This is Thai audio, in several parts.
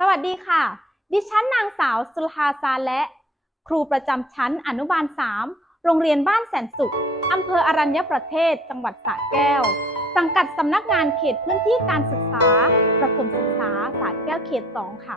สวัสดีค่ะ ดิฉันนางสาวสุลาซาและ ครูประจำชั้นอนุบาล 3 โรงเรียนบ้านแสนสุขอำเภออรัญญประเทศ จังหวัดสระแก้ว สังกัดสำนักงานเขตพื้นที่การศึกษา ประถมศึกษาสระแก้วเขต 2 ค่ะ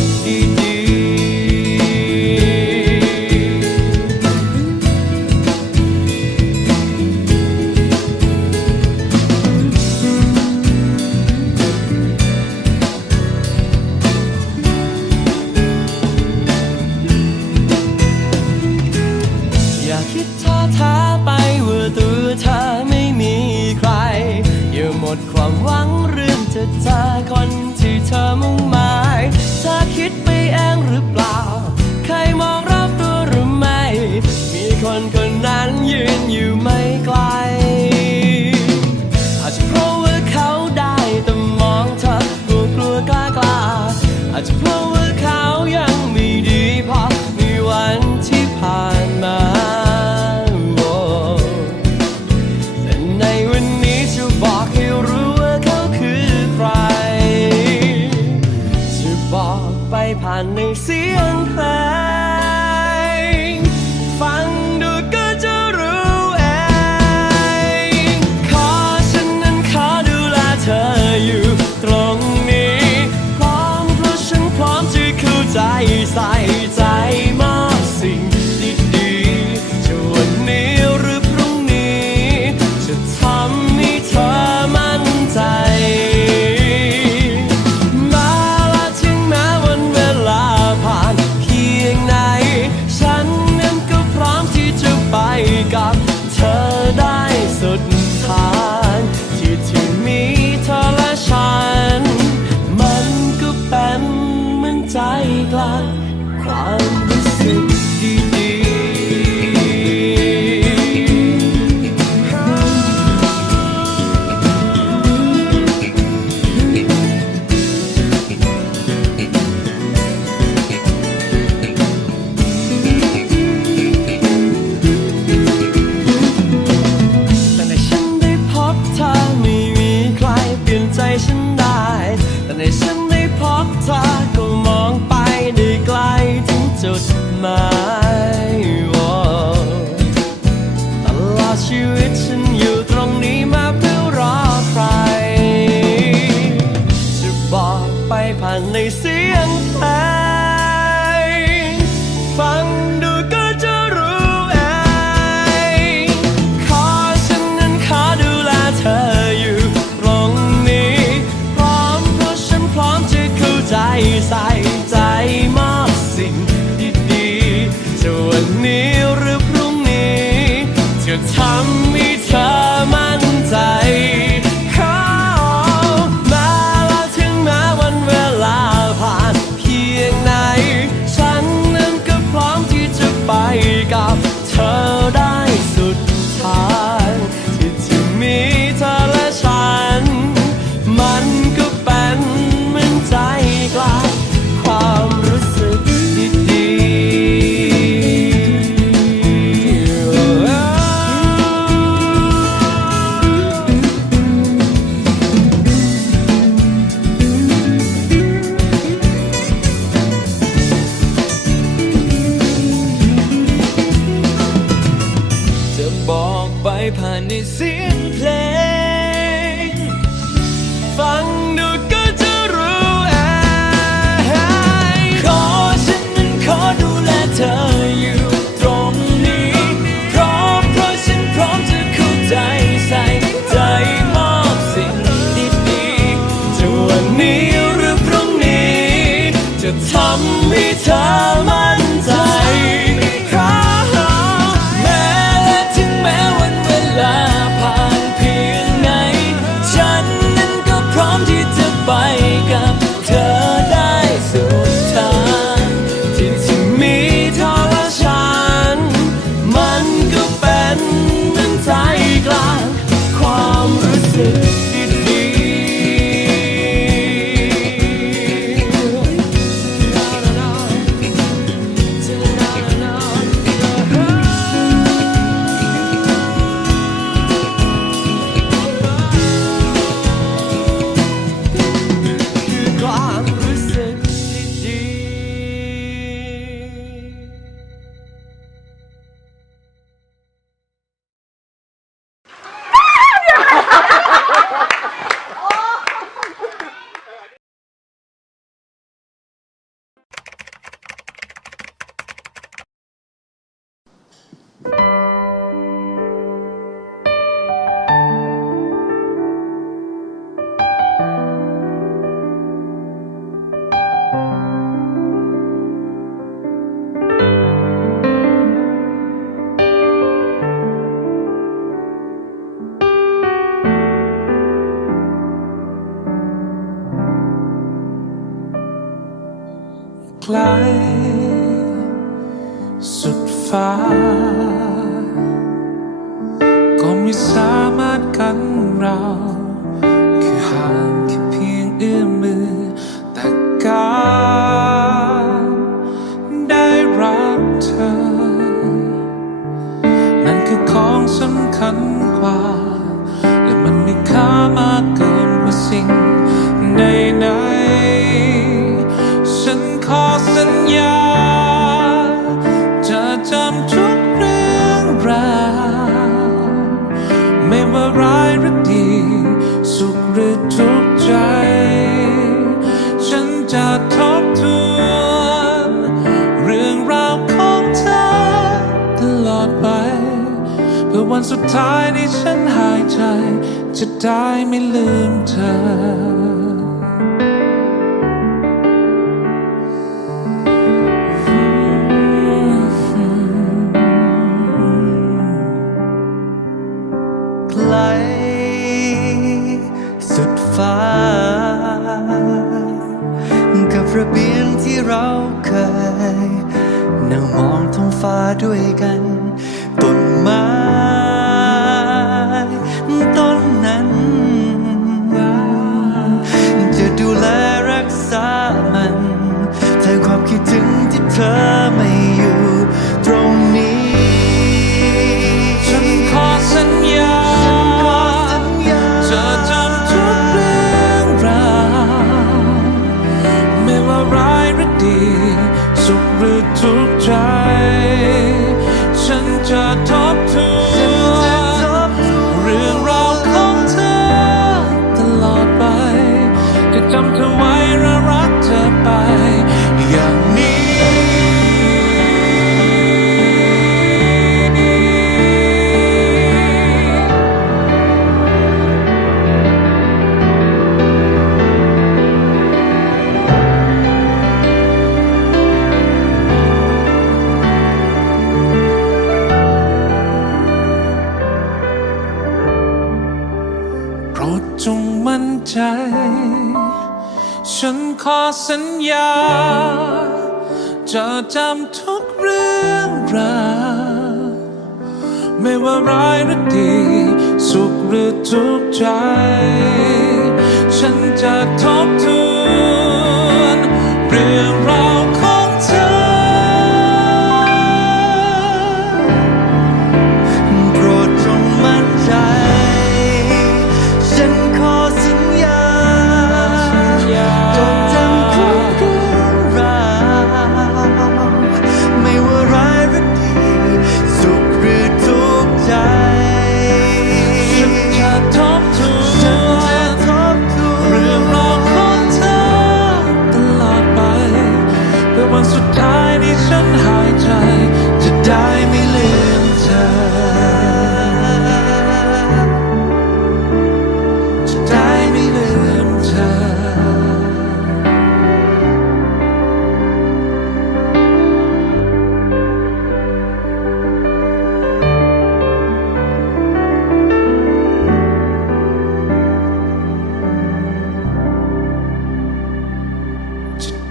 ความหวังเรื่องจะเจอคนที่เธอมุ่งหมายเธอคิดไปเองหรือเปล่า ใครมองรอบตัวหรือไม่ มีคนคนนั้นยืนอยู่ไม่ไกล อาจจะเพราะว่าเขาได้แต่มองเธอกลัวกลัวกล้ากล้าอาจจะเพราะว่าเขายัง 陪伴你 see ฟ้า ก็ไม่สามารถกันเราแค่ห่างแค่เพียงเอื้อมมือ แต่การได้รักเธอ นั่นคือของสำคัญกว่า และมันมีค่ามากเกินกว่าสิ่งใดๆฉันขอสัญญา ใจฉันจะทบทวนเรื่องราวของเธอตลอดไป เพื่อวันสุดท้ายที่ฉันหายใจ จะได้ไม่ลืมเธอ ระเบียงที่เราเคยนั่งมองท้องฟ้าด้วยกันต้นไม้ต้นนั้น จะดูแลรักษามันแทนความคิดถึงที่เธอ ญา จะจำทุกเรื่องราวไม่ว่าร้ายหรือดี สุขหรือทุกข์ใจ ฉันจะทบทวนเรื่อง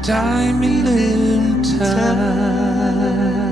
ได้ไม่ลืมเธอ